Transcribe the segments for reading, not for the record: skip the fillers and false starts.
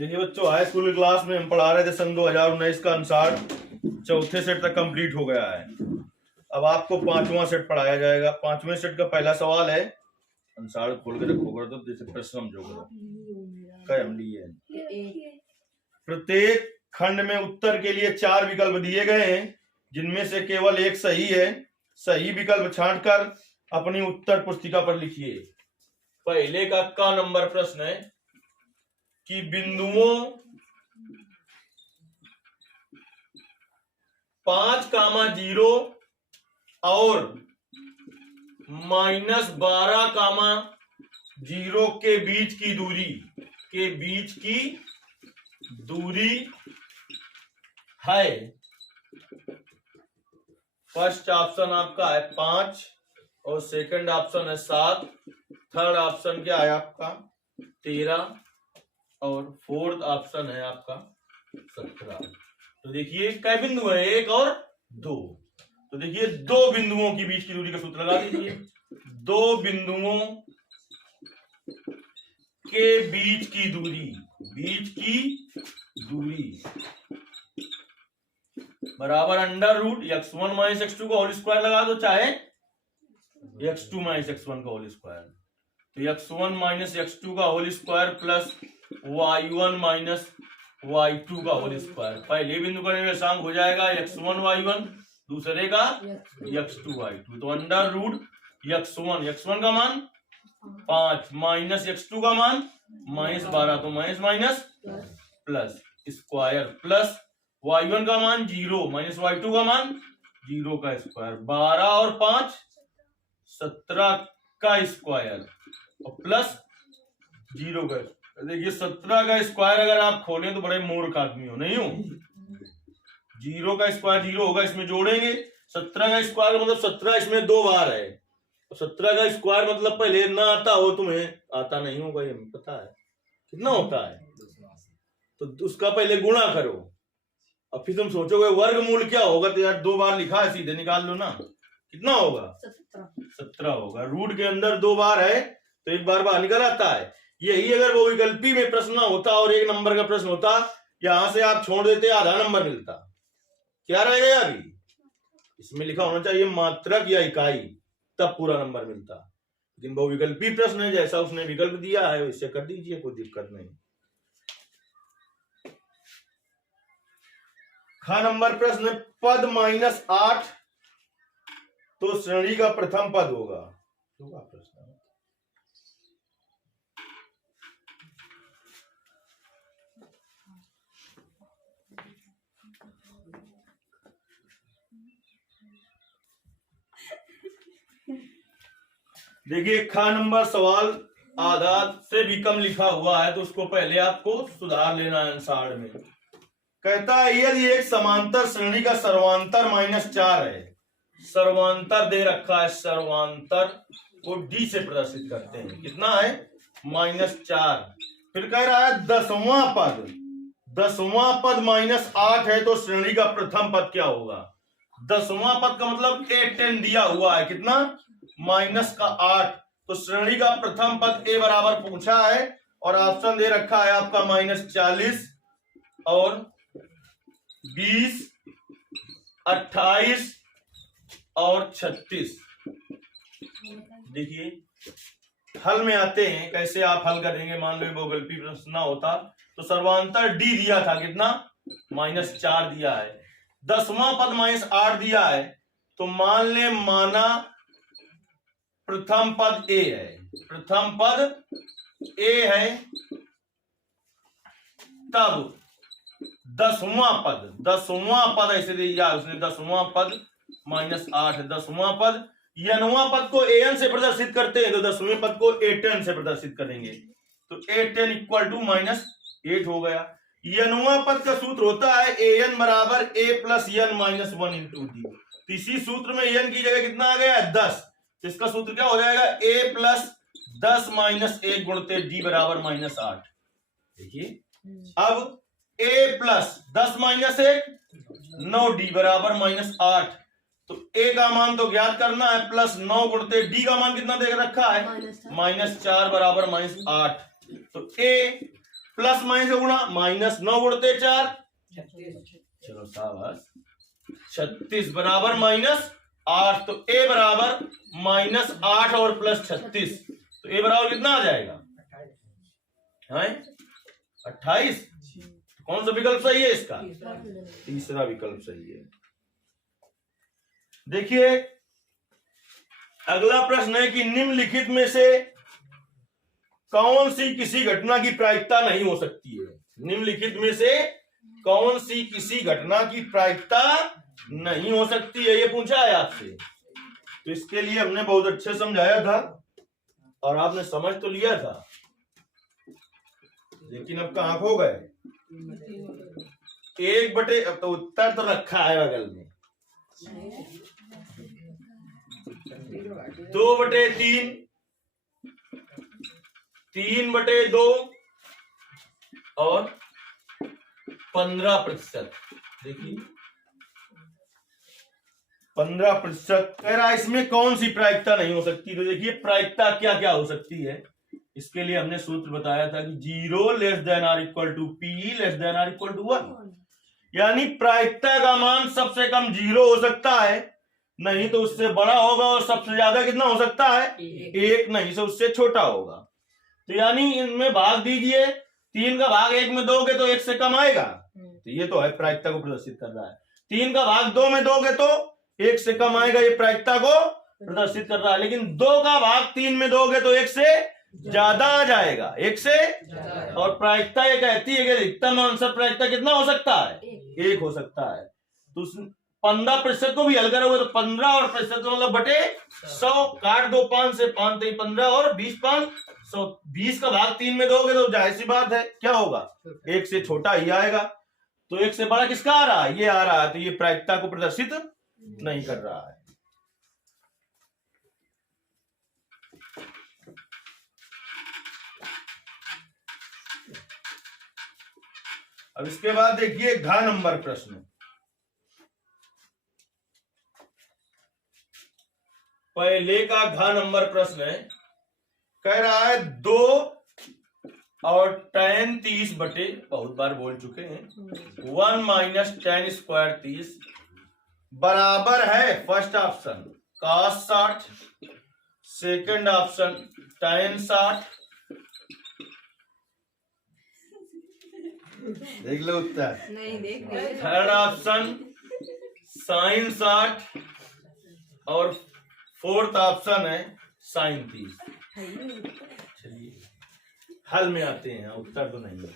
देखिए बच्चों, high school class में हम पढ़ा रहे थे सन 2019 का अनुसार चौथे सेट तक कंप्लीट हो गया है। अब आपको पांचवा सेट पढ़ाया जाएगा। पांचवें सेट का पहला सवाल है, अनुसार खोल के रखो कर दो, जैसे प्रश्न समझो करो। प्रत्येक खंड में उत्तर के लिए 4 विकल्प दिए गए हैं, जिनमें से केवल एक सही है। सही विकल्प छांटकर अपनी उत्तर पुस्तिका पर लिखिए। पहले का नंबर प्रश्न है कि बिंदुओं 5,0 और -12,0 के बीच की दूरी है। फर्स्ट ऑप्शन आपका है 5 और सेकंड ऑप्शन है 7। थर्ड ऑप्शन क्या है आपका 13 और फोर्थ ऑप्शन है आपका 17। तो देखिए कै बिंदु है, 1 और 2। तो देखिए 2 बिंदुओं के बीच की दूरी का सूत्र लगा दीजिए। 2 बिंदुओं के बीच की दूरी बराबर अंडर रूट x1 - x2 का होल स्क्वायर लगा दो, चाहे x2 - x1 का होल स्क्वायर। तो x1 - x2 का whole square plus y1 - y2 का होल स्क्वायर। पहले बिंदु का निर्देशांक हो जाएगा x1 y1, दूसरे का x2 y2। तो अंडर रूट x1 का मान 5 माइनस x2 का मान -12, तो minus plus square plus y1 का मान 0 माइनस y2 का मान 0 का स्क्वायर। 12 और 5 17 का स्क्वायर और प्लस 0 का। देखिए 17 का स्क्वायर अगर आप खोलें तो बड़े मूर्ख आदमी हो, नहीं हो। 0 का स्क्वायर 0 होगा, इसमें जोड़ेंगे। 17 का स्क्वायर का मतलब 17 इसमें 2 बार है। 17 का स्क्वायर मतलब पहले ना आता हो, तुम्हें आता नहीं होगा, ये पता है कितना होता है। तो उसका पहले गुणा करो और फिर तुम सोचोगे वर्गमूल क्या होगा। तो यार 2 बार लिखा है, सीधे निकाल लो ना, कितना होगा 17 होगा। रूट के अंदर 2 बार है तो 1 बार बाहर निकल आता है। यही अगर वो विकल्पी में प्रश्न होता और 1 नंबर का प्रश्न होता, यहां से आप छोड़ देते, आधा नंबर मिलता। क्या रहेगा अभी इसमें लिखा होना चाहिए मात्रक या इकाई, तब पूरा नंबर मिलता। लेकिन वो विकल्पी प्रश्न है, जैसा उसने विकल्प दिया है वैसे कर दीजिए, कोई दिक्कत नहीं। ख नंबर प्रश्न पद -8 तो श्रेणी का प्रथम पद होगा। प्रश्न देखिए ख नंबर सवाल आधा से भी कम लिखा हुआ है, तो उसको पहले आपको सुधार लेना है अनुसार में। कहता है यदि एक समांतर श्रेणी का सर्वांतर -4 है। सर्वांतर दे रखा है, सर्वांतर को d से प्रदर्शित करते हैं। कितना है -4। फिर कह रहा है 10वां पद -8 है तो श्रेणी का प्रथम पद क्या होगा। 10वां पद का मतलब A10 दिया हुआ है, कितना -8। तो श्रेणी का प्रथम पद A बराबर पूछा है और ऑप्शन दे रखा है आपका -40 और 20, 28 और 36। देखिए हल में आते हैं, कैसे आप हल करेंगे। मान लो बहुविकल्पी प्रश्न ना होता तो सर्वांतर D दिया था, कितना -4 दिया है। 10वां पद -8 दिया है, तो मान ले माना प्रथम पद A है, प्रथम पद A है, तब 10वां पद ऐसे दिया उसने। 10वां पद -8 है। 10वां पद n वां पद को an से प्रदर्शित करते हैं, तो 10वें पद को A10 से प्रदर्शित करेंगे। तो A10 = -8 हो गया। n वां पद का सूत्र होता है an बराबर a + n - 1 × d। इसी सूत्र में n की जगह कितना आ गया 10। तो इसका सूत्र क्या हो जाएगा a + 10 - 1 × d बराबर -8। देखिए अब a + 10 - 1 9, d बराबर -8। तो a का मान तो ज्ञात करना है, +9 × d का मान कितना दे रखा है -4 बराबर -8। तो a प्लस माइनस का गुणा, -9 × 4, चलो शाबाश, 36 बराबर -8। तो ए बराबर -8 और +36, तो ए बराबर कितना आ जाएगा? 28। कौन सा विकल्प सही है इसका? तीसरा विकल्प सही है। देखिए अगला प्रश्न है कि निम्नलिखित में से कौन सी किसी घटना की प्रायिकता नहीं हो सकती है? निम्नलिखित में से कौन सी किसी घटना की प्रायिकता नहीं हो सकती है, ये पूछा है आपसे। तो इसके लिए हमने बहुत अच्छे समझाया था और आपने समझ तो लिया था, लेकिन अब कहां खो गए? 1/, अब तो उत्तर तो रखा है बगल में, 2/3, 3/2 और 15%। देखिए 15% कह रहा है इसमें कौन सी प्रायिकता नहीं हो सकती। तो देखिए प्रायिकता क्या क्या हो सकती है, इसके लिए हमने सूत्र बताया था कि 0 < p < 1, यानी प्रायिकता का मान सबसे कम 0 हो सकता है, नहीं तो उससे बड़ा होगा, और सबसे ज्यादा कितना हो सकता है? 1, नहीं से उससे छोटा होगा। तो यानी इनमें भाग दीजिए, 3 का भाग 1 में दोगे तो 1 से कम आएगा, तो ये तो है प्रायिकता को प्रदर्शित कर रहा है। 3 का भाग 2 में दोगे तो 1 से कम आएगा, ये प्रायिकता को प्रदर्शित कर रहा है। लेकिन 2 का भाग 3 में दोगे तो 1 से ज्यादा आ जाएगा, 1 से। और प्रायिकता ये कहती है कि अधिकतम आंसर प्रायिकता कितना हो सकता है? 1 हो सकता है। तो 15% को भी हल करोगे तो 15 और प्रतिशत मतलब बटे 100, काट दो 5 से, 5 3 15 और 20 5 100। 20 का भाग 3 में दोगे तो जाहिर सी बात है क्या होगा? 1 से छोटा ही आएगा। तो 1 से बड़ा किसका आ रहा है? ये आ रहा है, तो ये प्रायिकता को प्रदर्शित नहीं कर रहा है। अब इसके बाद देखिए घ नंबर प्रश्न। पहले का घ नंबर प्रश्न है, कह रहा है 2 और tan 30 बटे, बहुत बार बोल चुके हैं, 1 - tan स्क्वायर 30 बराबर है first option cos 60, second option tan 60, देख लो उत्तर, नहीं देख, थर्ड ऑप्शन sin 60 और फोर्थ ऑप्शन है sin 30। चलिए हल में आते हैं, उत्तर तो नहीं है।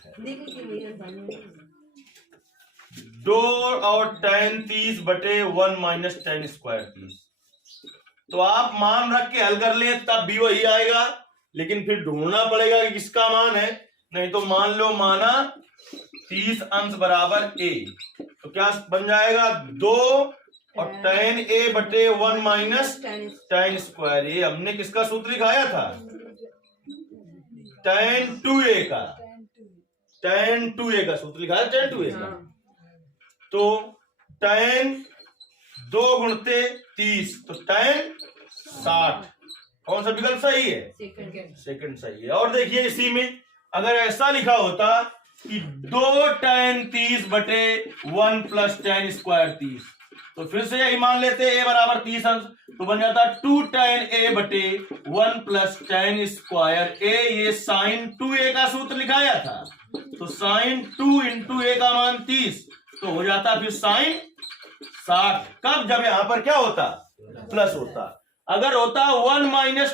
2 और tan 30 बटे 1 - tan स्क्वायर 30, तो आप मान रख के हल कर लें तब भी वही आएगा, लेकिन फिर ढूंढना पड़ेगा कि किसका मान है। नहीं तो मान लो माना 30 अंश बराबर a, तो क्या बन जाएगा? 2 और tan a बटे 1 - tan स्क्वायर। ये हमने किसका सूत्र दिखाया था? tan 2a का, tan 2a का सूत्र लिखा है, tan 2a का। तो tan 2 गुणते 30, तो tan 60। कौन सा विकल्प सही है? सेकंड सही है। और देखिए इसी में अगर ऐसा लिखा होता कि 2 tan 30 बटे 1 + tan स्क्वायर 30, तो फिर से यही मान लेते a बराबर 30 अंश, तो बन जाता 2 tan a बटे 1 + tan स्क्वायर a। ये sin 2a का सूत्र लिखाया था, तो sin 2 × a का मान 30, तो हो जाता फिर sin 60। कब? जब यहां पर क्या होता? प्लस होता। अगर होता 1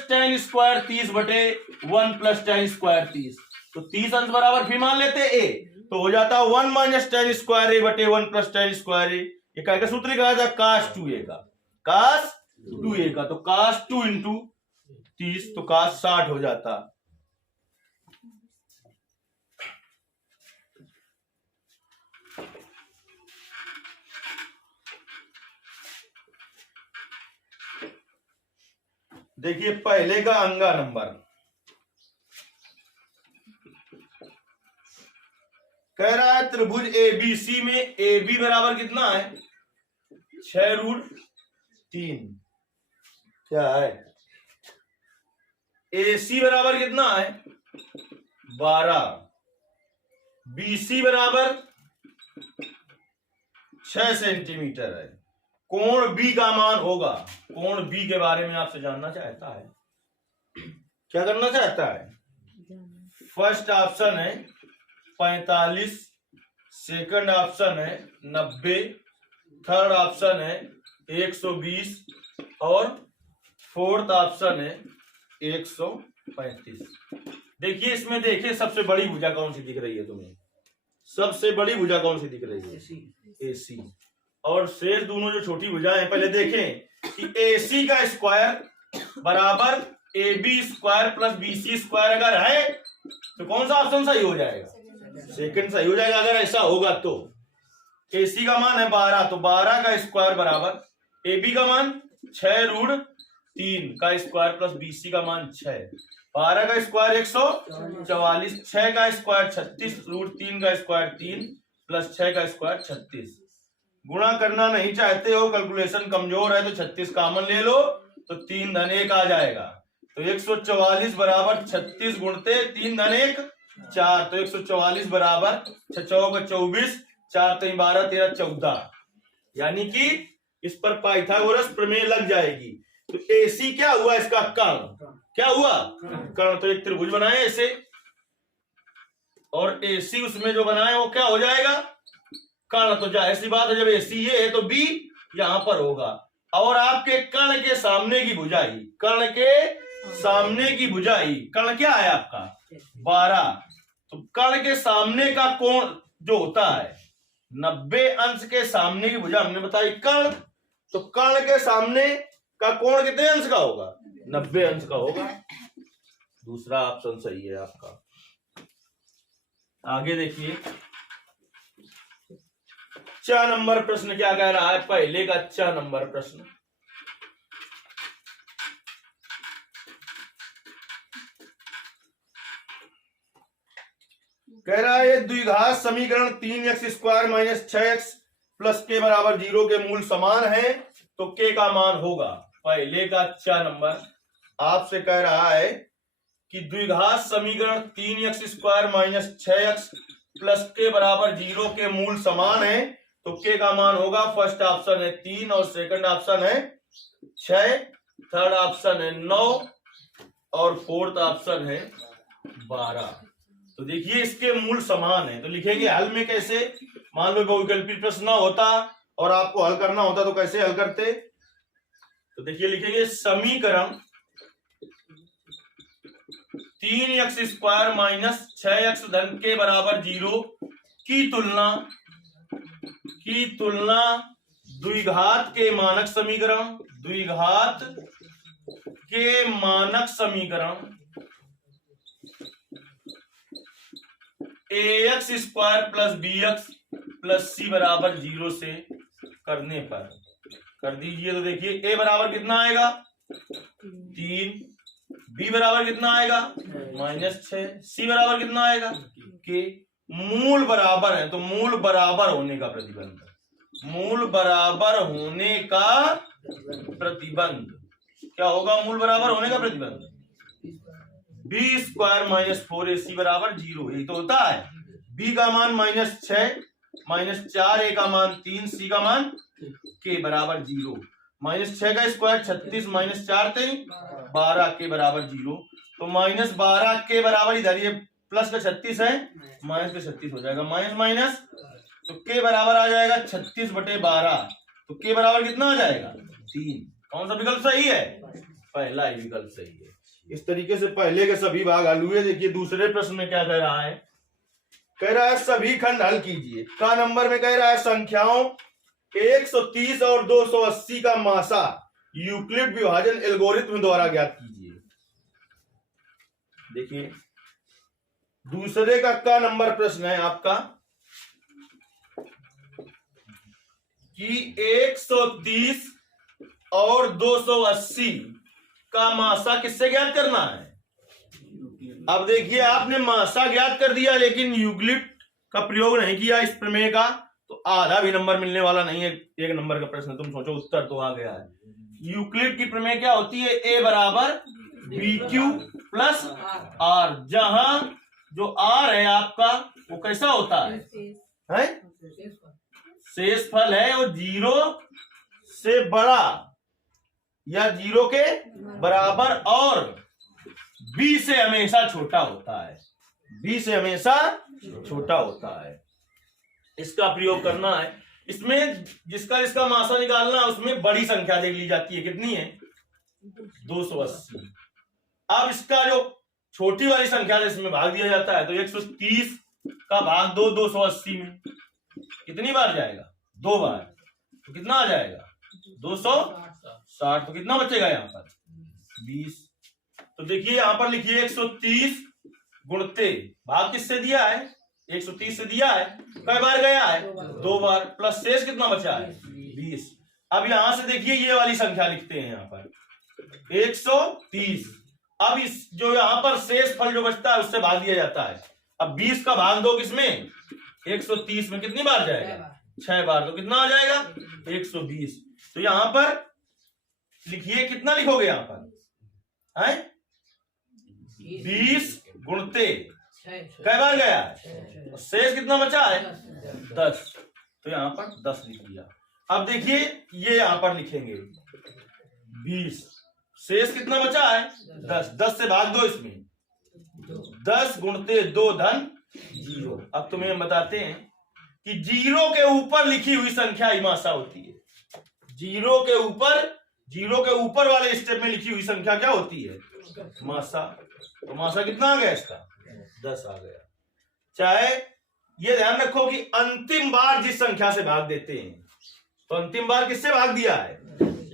- tan स्क्वायर 30 बटे 1 + tan स्क्वायर 30, तो 30 अंश बराबर फिर मान लेते a, तो हो जाता 1 - tan स्क्वायर a बटे 1 + tan स्क्वायर a। ये क्या सूत्र लिखा था? cos 2a का, cos 2a का, तो cos 2 × 30, तो cos 60 हो जाता। देखिए पहले का अंगा नंबर, कह रहा है त्रिभुज ABC में AB बराबर कितना है? 6√3। क्या है? AC बराबर कितना है? 12। BC बराबर 6 सेंटीमीटर है। कोण B का मान होगा, कोण B के बारे में आपसे जानना चाहता है, क्या करना चाहता है? फर्स्ट ऑप्शन है 45, सेकंड ऑप्शन है 90, थर्ड ऑप्शन है 120 और फोर्थ ऑप्शन है 135। देखिए इसमें, देखिए सबसे बड़ी भुजा कौन सी दिख रही है तुम्हें? सबसे बड़ी भुजा कौन सी दिख रही है? AC। और शेष दोनों जो छोटी भुजाएं हैं, पहले देखें कि AC का स्क्वायर बराबर AB square plus BC square अगर है तो कौन सा ऑप्शन सही हो जाएगा? सेकंड सही हो जाएगा। अगर ऐसा होगा तो AC का मान है 12, तो 12 का स्क्वायर बराबर AB का मान 6√3 का स्क्वायर प्लस BC का मान 6। 12 का स्क्वायर 144, 6 का स्क्वायर 36√3 का स्क्वायर 3 प्लस 6 का स्क्वायर 36। गुणा करना नहीं चाहते हो, कैलकुलेशन कमजोर है, तो 36 कॉमन ले लो तो 3 धन 1 आ जाएगा। तो 144 बराबर 36 गुणते 3 धन 1 4, तो 144 बराबर 6 चौक 24, 4 3 12 13 14। यानी कि इस पर पाइथागोरस प्रमेय लग जाएगी। तो AC क्या हुआ? इसका कर्ण। क्या हुआ? कर्ण। तो एक त्रिभुज बनाए ऐसे, और AC उसमें जो बनाए वो क्या हो जाएगा? कर्ण। तो ऐसी बात है, जब AC ये है तो B यहां पर होगा। और आपके कर्ण के सामने की भुजाई, कर्ण के सामने की भुजाई, कर्ण क्या है आपका? 12। तो कर्ण के सामने का कोण जो होता है 90 अंश के सामने की भुजा हमने बताई कर्ण, तो कर्ण के सामने का कोण कितने अंश का होगा? 90 अंश का होगा। दूसरा ऑप्शन सही है आपका। आगे देखिए 4 नंबर प्रश्न क्या कह रहा है? पहले का 4 नंबर प्रश्न, कह रहा है द्विघात समीकरण 3x square minus 6x plus के बराबर 0 के मूल समान है, तो के का मान होगा। पहले का 4 नंबर आपसे कह रहा है कि द्विघात समीकरण 3x square minus 6x plus के बराबर 0 के मूल समान है, तो के का मान होगा। फर्स्ट ऑप्शन है 3 और सेकंड ऑप्शन है 6, थर्ड ऑप्शन है 9 और फोर्थ ऑप्शन है 12। तो देखिए इसके मूल समान है, तो लिखेंगे हल में कैसे? मान लो बहुविकल्पी प्रश्न होता और आपको हल करना होता तो कैसे हल करते? तो देखिए लिखेंगे समीकरण 3x स्क्वायर माइनस 6x धन के बराबर 0 की तुलना द्विघात के मानक समीकरण, द्विघात के मानक समीकरण ax square plus bx plus c बराबर 0 से करने पर कर दीजिए। तो देखिए a बराबर कितना आएगा? 3, b बराबर कितना आएगा? -6, c बराबर कितना आएगा? k। मूल बराबर है तो मूल बराबर होने का प्रतिबंध, मूल बराबर होने का प्रतिबंध क्या होगा? मूल बराबर होने का प्रतिबंध b स्क्वायर माइनस 4ac बराबर 0। यही तो होता है। b का मान -6, -4, a का मान 3, c का मान k बराबर 0। -6 का स्क्वायर 36, -4 3 12 के बराबर 0। तो -12 के बराबर, इधर ये प्लस का 36 है, माइनस का 36 हो जाएगा, माइनस माइनस, तो के बराबर आ जाएगा 36/12। तो के बराबर कितना आ जाएगा? 3। कौन सा विकल्प सही है? पहला ही विकल्प सही है। इस तरीके से पहले के सभी भाग हल हुए। देखिए दूसरे प्रश्न में क्या कह रहा है? कह रहा है सभी खंड हल कीजिए। का नंबर में कह रहा है संख्याओं 130 और 280 का मासा यूक्लिड विभाजन एल्गोरिथ्म द्वारा ज्ञात कीजिए। देखिए दूसरे का नंबर प्रश्न है आपका कि 130 और 280 का मासा किससे ज्ञात करना है? अब देखिए आपने मासा ज्ञात कर दिया लेकिन यूक्लिड का प्रयोग नहीं किया इस प्रमेय का, तो आधा भी नंबर मिलने वाला नहीं है। 1 नंबर का प्रश्न तुम सोचो, उत्तर तो आ गया है। यूक्लिड की प्रमेय क्या होती है? a बराबर bq प्लस r, जहां जो r है आपका वो कैसा होता है? शेषफल है वो 0 से बड़ा या 0 के बराबर और b से हमेशा छोटा होता है, b से हमेशा छोटा होता है। इसका प्रयोग करना है। इसमें जिसका मासा निकालना है उसमें बड़ी संख्या देख ली जाती है, कितनी है? 280। अब इसका जो छोटी वाली संख्या है इसमें भाग दिया जाता है, तो 130 का भाग 2 280 में कितनी बार जाएगा? 2 बार। तो कितना आ जाएगा? 260। तो कितना बचेगा यहाँ पर? 20। तो देखिए यहाँ पर लिखिए 130 गुणते भाग किससे दिया है? 130 से दिया है। कई बार गया है? 2 बार। प्लस शेष कितना बचा है? 20। अब यहां से देखिए ये वाली संख्या लिखते हैं यहाँ पर 130। अब इस जो यहाँ पर शेष फल जो बचता है उससे भाग दिया जाता है। अब 20 का भाग 2 किसमें? 130 में कितनी बार जाएगा? 6 बार। तो कितना आ जाएगा? 120। तो यहां पर लिखिए, कितना लिखोगे यहाँ पर? है 20 गुणते कई बार गया है? शेष कितना बचा है? 10। तो यहाँ पर 10 लिख दिया। अब देखिए ये यहाँ पर लिखेंगे 20, शेष कितना बचा है? 10। 10 से भाग दो इसमें, 10 गुणते 2 धन 0। अब तुम्हें हम बताते हैं कि 0 के ऊपर लिखी हुई संख्या ही मासा होती है। 0 के ऊपर वाले स्टेप में लिखी हुई संख्या क्या होती है? मासा। तो मासा कितना आ गया इसका? 10 आ गया। चाहे ये ध्यान रखो कि अंतिम बार जिस संख्या से भाग देते हैं, तो अंतिम बार किससे भाग दिया है?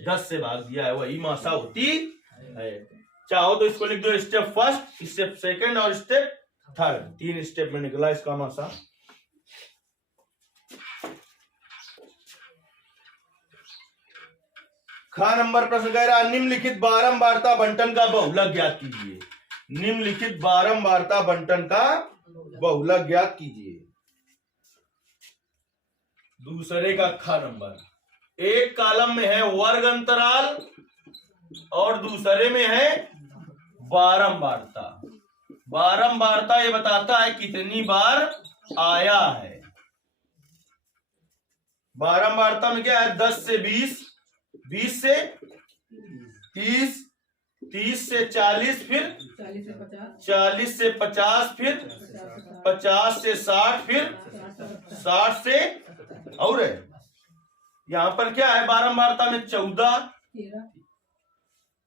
10 से भाग दिया है, वही मासा होती है। चाहो तो इसको लिख दो स्टेप फर्स्ट, स्टेप सेकंड और स्टेप थर्ड। 3 स्टेप में निकला इसका मासा। ख नंबर प्रश्न कह रहा निम्नलिखित बारंबारता बंटन का बहुलक ज्ञात कीजिए। निम्नलिखित बारंबारता बंटन का बहुलक ज्ञात कीजिए। दूसरे का ख नंबर, एक कॉलम में है वर्ग अंतराल और दूसरे में है बारंबारता। बारंबारता ये बताता है कितनी बार आया है। बारंबारता में क्या है? 10 से 20, 20 से 30, 30 से 40, फिर 40 से 50, फिर 50 से 60, फिर 60 से और यहां पर क्या है? बारंबारता में 14,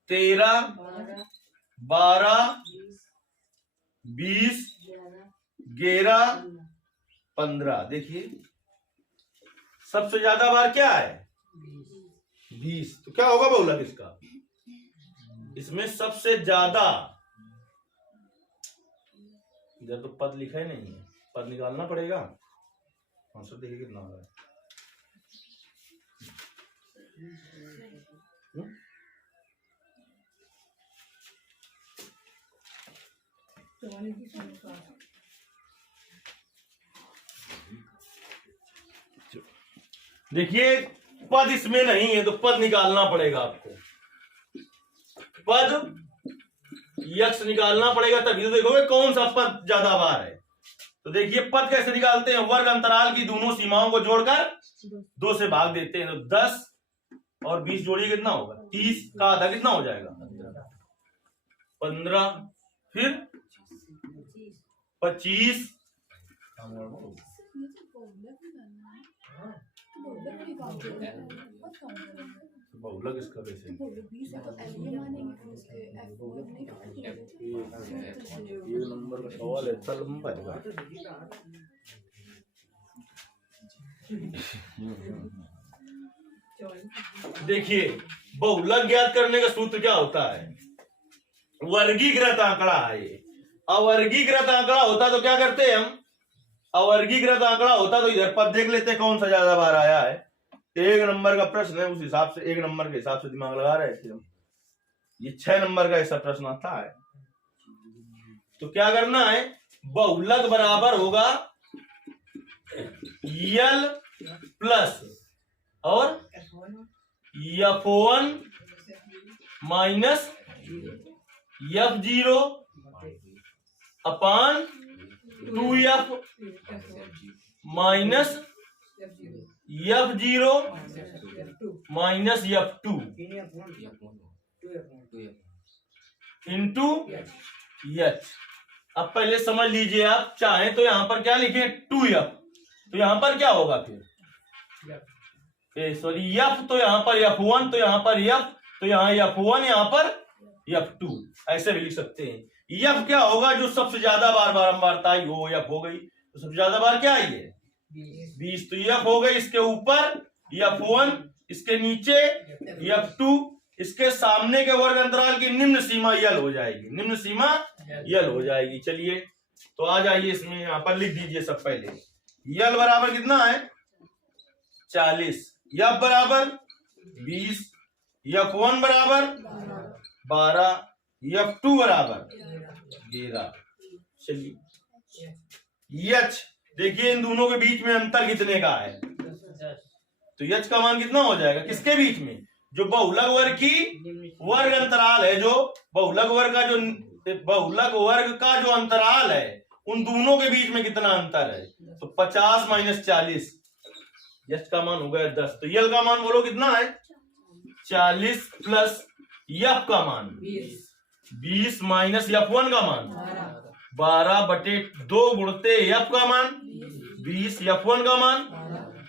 13, 12, 20, 11, 15। देखिए सबसे ज्यादा बार क्या है? 20। तो क्या होगा बहुलक इसका? इसमें सबसे ज्यादा, इधर तो पद लिखा ही नहीं है, पद निकालना पड़ेगा। आंसर देखिए कितना हो रहा है। देखिए पद इसमें नहीं है तो पद निकालना पड़ेगा आपको। पद यक्ष निकालना पड़ेगा, तभी तो देखोगे कौन सा पद ज्यादा बार है। तो देखिए पद कैसे निकालते हैं? वर्ग अंतराल की दोनों सीमाओं को जोड़कर 2 से भाग देते हैं। तो 10 और 20 जोड़िए कितना होगा? 30 का आधा कितना हो जाएगा? 15, फिर 25, बहुलक इसका कैसे? ये नंबर का सवाल है, इतना लंबा है। देखिए बहुलक ज्ञात करने का सूत्र क्या होता है? वर्गीकृत आंकड़ा है ये। अवर्गीकृत आंकड़ा होता तो क्या करते हैं हम? अवर्गीकृत आंकड़ा होता तो इधर पद देख लेते कौन सा ज्यादा बार आया है। 1 नंबर का प्रश्न है, उस हिसाब से 1 नंबर के हिसाब से दिमाग लगा रहे थे हम। ये 6 नंबर का ऐसा प्रश्न आता है। तो क्या करना है? बहुलक बराबर होगा यल प्लस और F1 माइनस F0 अपान 2f minus f0 minus f2 into H. अब पहले समझ लीजिए, आप चाहें तो यहां पर क्या लिखें 2f, तो यहां पर क्या होगा फिर सॉरी f, तो यहां पर f1, तो यहां पर f, तो यहां f1, यहां पर f2, ऐसे भी लिख सकते हैं। f क्या होगा, जो सबसे ज्यादा बार बारंबारता आई वो f हो गई, तो सबसे ज्यादा बार क्या आई है 20, तो f हो गई, इसके ऊपर f1, इसके नीचे f2, इसके सामने के वर्ग अंतराल की निम्न सीमा यल हो जाएगी, निम्न सीमा यल हो जाएगी। चलिए तो आ जाइए, इसमें यहां पर लिख दीजिए सब पहले, यल बराबर कितना है 40, f बराबर 20, f1 बराबर 12, f2 बराबर 13। चलिए h, देखिए इन दोनों के बीच में अंतर कितने का है, तो h का मान कितना हो जाएगा, किसके बीच में, जो बहुलक वर्ग की वर्ग अंतराल है, जो बहुलक वर्ग का जो अंतराल है, उन दोनों के बीच में कितना अंतर है, तो 50 माइनस 40, एच का मान हो गया 10, तो यल का मान बोलो कितना है 40 प्लस एफ का मान 20 माइनस f1 का मान 12/2 गुणते एफ का मान 20, f1 का मान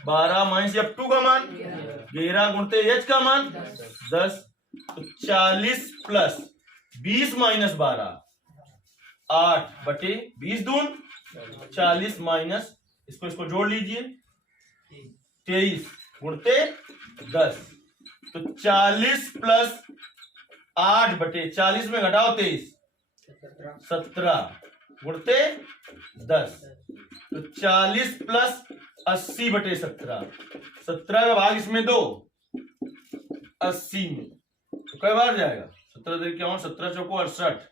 12 माइनस f2 का मान 13 गुणते एच का मान 10, तो 40 प्लस 20 माइनस 12 8/20 दून 40 माइनस इसको जोड़ लीजिए 23 गुणते 10, तो 40 प्लस 8/40 में घटाओ 23 17 गुणते 10, तो 40 प्लस 80/17, 17 का भाग इसमें 2 80 में, तो कई बार जाएगा 17 क्या 17 चौको 68,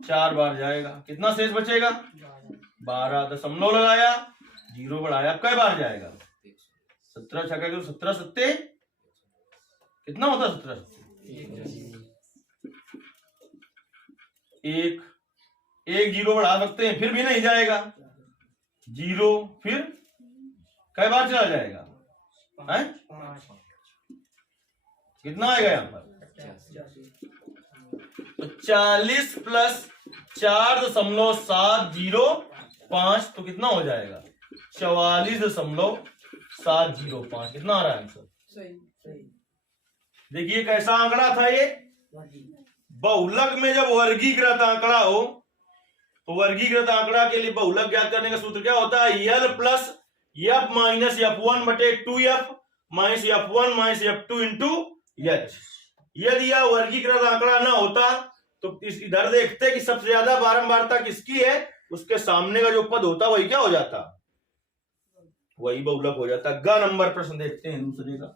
4 बार जाएगा, कितना शेष बचेगा 12, दशमलव लगाया 0 बढ़ाया, अब कई बार जाएगा 17 छक्का 17 सत्ते कितना होता है 17 एक 0 बढ़ा सकते हैं, फिर भी नहीं जाएगा 0, फिर कई बार चला जाएगा है? कितना आएगा यहाँ पर, तो 40 प्लस 4.705, तो कितना हो जाएगा 44.705, कितना आ रहा है आंसर। देखिए कैसा आंकड़ा था ये, बहुलक में जब वर्गीकृत आंकड़ा हो, तो वर्गीकृत आंकड़ा के लिए बहुलक ज्ञात करने का सूत्र क्या होता है, L plus F minus f1/2f minus f1 माइनस f2 इंटू एच। यदि यह वर्गीकृत आंकड़ा ना होता तो इस इधर देखते कि सबसे ज्यादा बारंबारता किसकी है, उसके सामने का जो पद होता वही क्या हो जाता, वही बहुलक हो जाता। ग नंबर प्रश्न देखते हैं दूसरे का।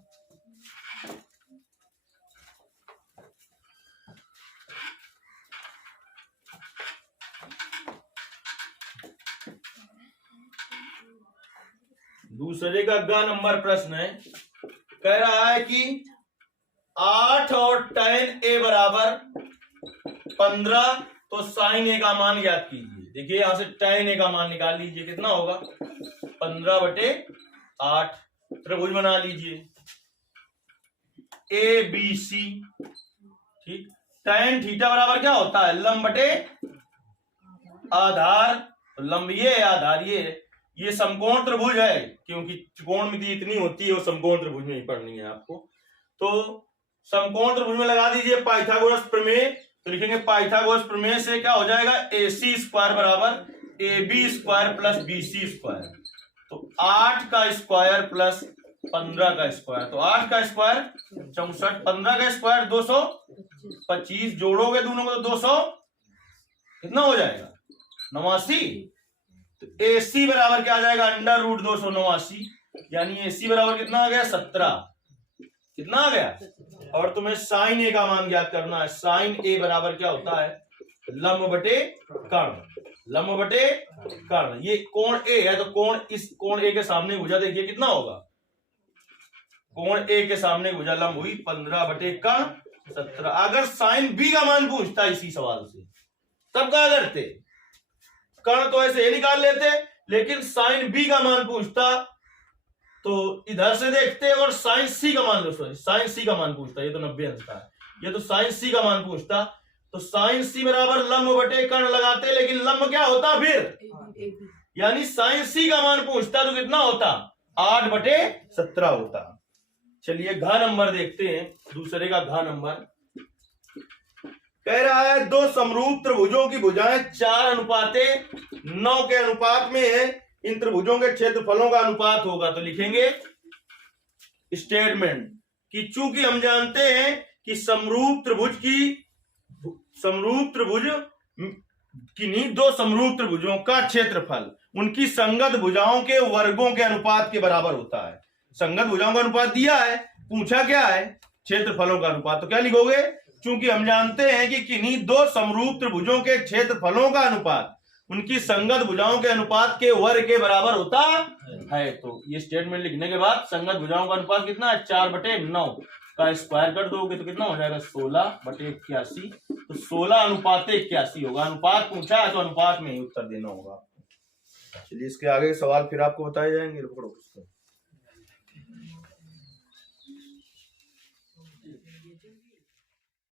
दूसरे का ग नंबर प्रश्न है, कह रहा है कि 8 और tan a बराबर 15, तो sin a का मान ज्ञात कीजिए। देखिए यहां से tan a का मान निकाल लीजिए, कितना होगा 15/8, त्रिभुज बना लीजिए ए बी सी, ठीक। tan थीटा बराबर क्या होता है, लंब बटे आधार, तो लंब ये आधार ये समकोण त्रिभुज है, क्योंकि त्रिकोणमिति इतनी होती है वो समकोण त्रिभुज में ही पढ़नी है आपको। तो समकोण त्रिभुज में लगा दीजिए पाइथागोरस प्रमेय, तो लिखेंगे पाइथागोरस प्रमेय से क्या हो जाएगा, AC स्क्वायर बराबर AB square plus BC square, तो 8 का स्क्वायर प्लस 15 का स्क्वायर, तो 8 का स्क्वायर 64, 15 का स्क्वायर 225, जोड़ोगे दोनों को तो 200 कितना हो जाएगा 89, तो AC बराबर क्या आ जाएगा √289, यानी AC बराबर कितना आ गया 17, कितना आ गया। और तुम्हें साइन A का मान ज्ञात करना है, साइन A बराबर क्या होता है, लंब बटे कर्ण, लंब बटे कर्ण। ये कोण A है, तो कोण इस कोण A के सामने भुजा देखिए कितना होगा, कोण A के सामने भुजा लंब हुई 15/कर्ण 17। अगर साइन B का मान पूछता इसी सवाल से तब क्या करते, कर्ण तो ऐसे ही निकाल लेते, लेकिन साइन बी का मान पूछता तो इधर से देखते और साइन सी का मान, साइन सी का मान पूछता, ये तो 90 अंश का है, ये तो साइन सी का मान पूछता, तो साइन सी बराबर लंब बटे कर्ण लगाते, लेकिन लंब क्या होता फिर, यानी साइन सी का मान पूछता तो कितना होता, 8/17 होता। चलिए घ नंबर देखते हैं, दूसरे का घ नंबर कह रहा है दो समरूप त्रिभुजों की भुजाएं 4:9 के अनुपात में है, इन त्रिभुजों के क्षेत्रफलों का अनुपात होगा। तो लिखेंगे स्टेटमेंट कि चूंकि हम जानते हैं कि समरूप त्रिभुज किन्हीं दो समरूप त्रिभुजों का क्षेत्रफल उनकी संगत भुजाओं के वर्गों के अनुपात के बराबर होता है। संगत भुजाओं का अनुपात दिया है, पूछा क्या है, क्षेत्रफलों का अनुपात। तो क्या लिखोगे, चूंकि हम जानते हैं कि किन्हीं दो समरूप त्रिभुजों के क्षेत्रफलों का अनुपात उनकी संगत भुजाओं के अनुपात के वर्ग के बराबर होता है। तो ये स्टेटमेंट लिखने के बाद संगत भुजाओं का अनुपात कितना है, 4/9 का स्क्वायर कर दोगे तो कितना हो जाएगा, 16/81। तो 16:81 होगा। अनुपात पूछा है तो अनुपात में ही उत्तर देना होगा। चलिए इसके आगे सवाल फिर आपको बताए जाएंगे।